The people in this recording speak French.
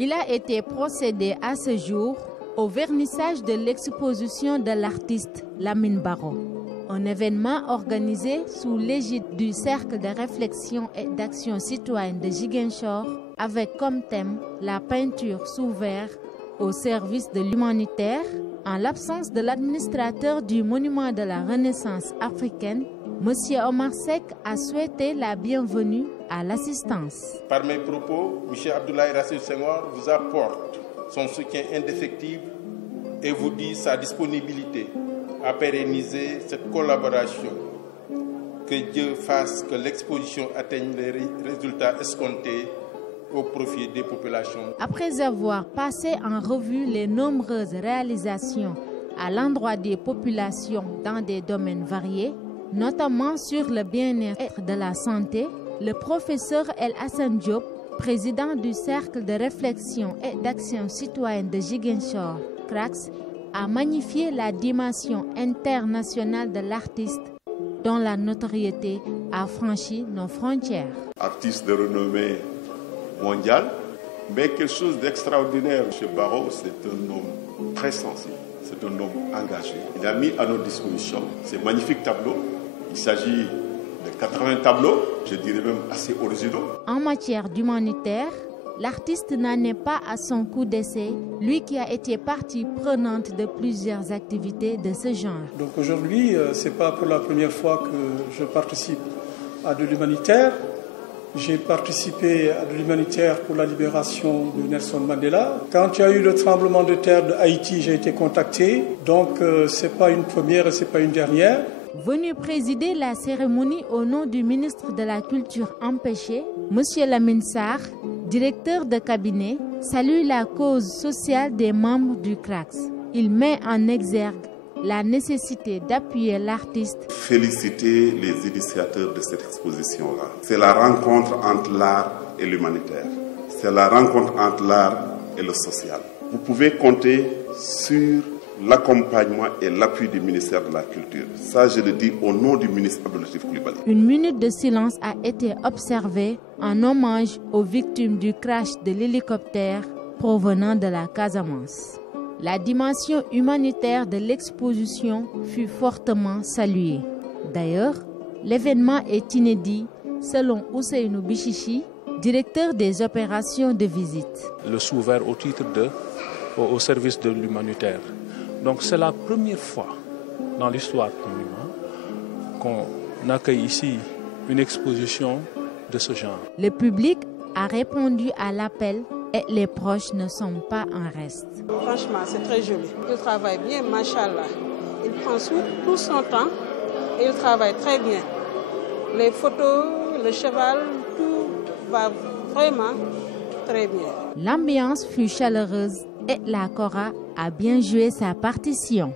Il a été procédé à ce jour au vernissage de l'exposition de l'artiste Lamine Baro, un événement organisé sous l'égide du Cercle de réflexion et d'action citoyenne de Ziguinchor avec comme thème la peinture sous verre au service de l'humanitaire. En l'absence de l'administrateur du monument de la Renaissance africaine, M. Omar Seck a souhaité la bienvenue à l'assistance. Par mes propos, M. Abdoulaye Racine Senghor vous apporte son soutien indéfectible et vous dit sa disponibilité à pérenniser cette collaboration. Que Dieu fasse que l'exposition atteigne les résultats escomptés au profit des populations. Après avoir passé en revue les nombreuses réalisations à l'endroit des populations dans des domaines variés, notamment sur le bien-être de la santé, le professeur El Hassan Diop, président du Cercle de réflexion et d'action citoyenne de Ziguinchor, CRAX, a magnifié la dimension internationale de l'artiste dont la notoriété a franchi nos frontières. Artiste de renommée mondiale, mais quelque chose d'extraordinaire. M. Baro, c'est un homme très sensible, c'est un homme engagé. Il a mis à notre disposition ces magnifiques tableaux. Il s'agit de 80 tableaux, je dirais même assez originaux. En matière d'humanitaire, l'artiste n'en est pas à son coup d'essai, lui qui a été partie prenante de plusieurs activités de ce genre. Donc aujourd'hui, ce n'est pas pour la première fois que je participe à de l'humanitaire. J'ai participé à de l'humanitaire pour la libération de Nelson Mandela. Quand il y a eu le tremblement de terre de Haïti, j'ai été contacté. Donc ce n'est pas une première et ce n'est pas une dernière. Venu présider la cérémonie au nom du ministre de la Culture empêché, M. Lamine Sarr, directeur de cabinet, salue la cause sociale des membres du CRAX. Il met en exergue la nécessité d'appuyer l'artiste. Féliciter les initiateurs de cette exposition-là. C'est la rencontre entre l'art et l'humanitaire. C'est la rencontre entre l'art et le social. Vous pouvez compter sur l'accompagnement et l'appui du ministère de la Culture. Ça, je le dis au nom du ministre Abdou Latif Coulibaly. Une minute de silence a été observée en hommage aux victimes du crash de l'hélicoptère provenant de la Casamance. La dimension humanitaire de l'exposition fut fortement saluée. D'ailleurs, l'événement est inédit selon Ousseynou Bichichi, directeur des opérations de visite. Le sous-vert au service de l'humanitaire. Donc c'est la première fois dans l'histoire du monument qu'on accueille ici une exposition de ce genre. Le public a répondu à l'appel et les proches ne sont pas en reste. Franchement, c'est très joli. Il travaille bien, machallah. Il prend tout son temps et il travaille très bien. Les photos, le cheval, tout va vraiment très bien. L'ambiance fut chaleureuse et la Kora a bien joué sa partition.